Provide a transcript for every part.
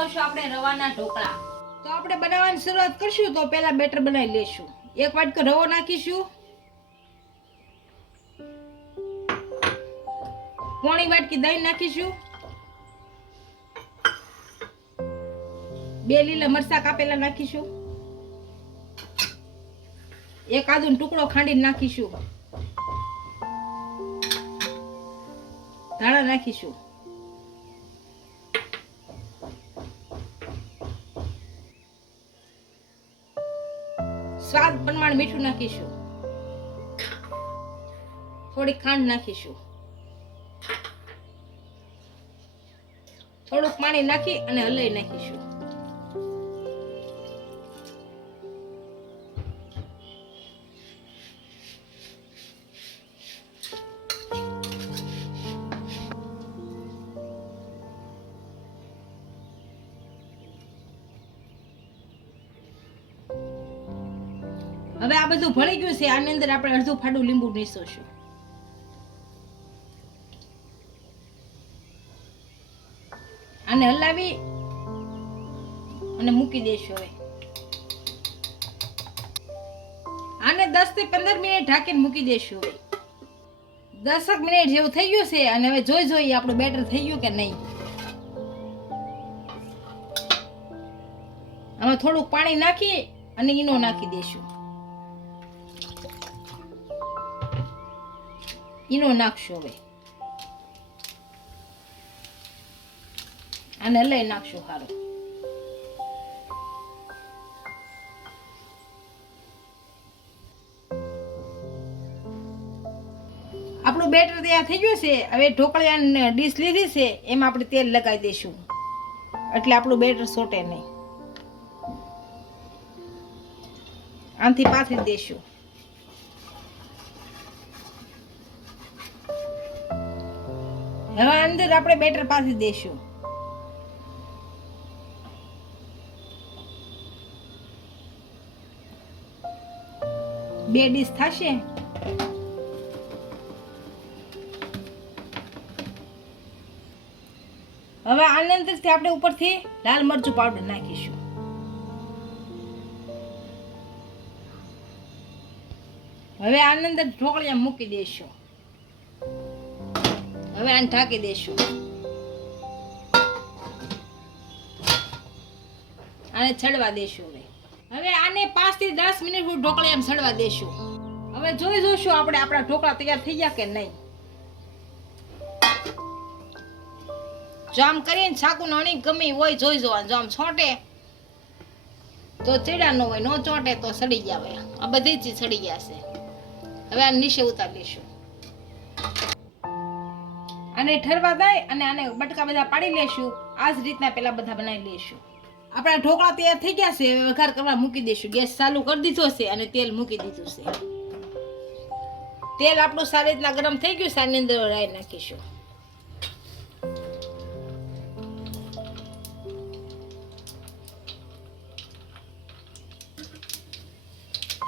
બનાવશું આપણે રવાના ઢોકળા. તો આપણે બનાવવાની શરૂઆત કરશું તો પહેલા બેટર બનાવી લેશું એક વાટકો રવો નાખીશું. પોણી વાટકી દહીં નાખીશું. બે લીલા મરચા કાપેલા નાખીશું. એક આદુનો ટુકડો ખાંડીને નાખીશું. ધાણા નાખીશું. સ્વાદ પ્રમાણે મીઠું નાખીશું. થોડી ખાંડ નાખીશું. થોડુંક પાણી નાખી અને હલાઈ નાખીશું. હવે આ બધું ભળી ગયું છે, આની અંદર આપણે અડધું ફાડું લીંબુ નીસોશું આને હલાવી અને મૂકી દઈશું હવે. આને દસથી પંદર મિનિટ ઢાંકીને મૂકી દઈશું હવે. દસક મિનિટ જેવું થઈ ગયું છે અને હવે જોઈ જોઈએ આપણું બેટર થઈ ગયું કે નહીં. આમાં થોડુંક પાણી નાખી અને ઈનો નાખી દઈશું ઈનો નાખશું હવે આને લઈ નાખશું સારું આપણું બેટર તૈયાર થઈ ગયું છે. હવે ઢોકળિયાની ડીશ લીધી છે. એમાં આપણે તેલ લગાવી દઈશું. એટલે આપણું બેટર સોટે નહીં. આનાથી પાથરી દઈશું. હવે અંદર આપણે બેટર પાથરી દઈશું બે ડીશ થશે? હવે આની અંદરથી આપણે ઉપરથી લાલ મરચું પાવડર નાખીશું. હવે આની અંદર ઢોકળિયા મૂકી દઈશું હવે આને ઢાંકી દઈશું આને છડવા દઈશું હવે. હવે આને પાંચથી દસ મિનિટ હું એમ છડવા દઈશું હવે જોઈ જોઈશું આપણે આપણા ઢોકળા તૈયાર થઈ ગયા કે નહીં. જો આમ કરીને છાકુ નણી ગમી હોય જોઈ જોવાનું. જો આમ છોટે, તો ચડ્યા ન હોય, ન ચોંટે તો સડી જાવે આ બધી ચીજ સડી ગયા છે. હવે આ નીચે ઉતારી લઈશું આને ઠરવા દઈ અને આને બટકા બધા પાડી લેશું. આ જ રીતના પેલા બધા બનાવી લેશું. આપણા ઢોકળા તૈયાર થઈ ગયા છે, હવે વઘાર કરવા મૂકી દઈશું ગેસ ચાલુ કરી દીધો છે અને તેલ મૂકી દીધું છે. તેલ આપણું સારી રીતના ગરમ થઈ ગયું છે, આની અંદર રાઈ નાખીશું.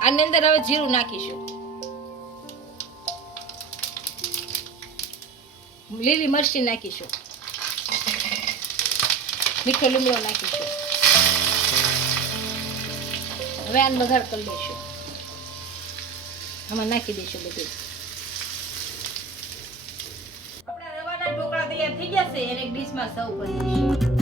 આની અંદર હવે જીરું નાખીશું. લીલી મરચી નાખીશું. મીઠો લીમડો નાખીશું. હવે આને વઘાર કરી દઈશું. આમાં નાખી દઈશું બધું. ઢોકળા તૈયાર થઈ ગયા છે, એને ડીશમાં સર્વ કરી દઈશું.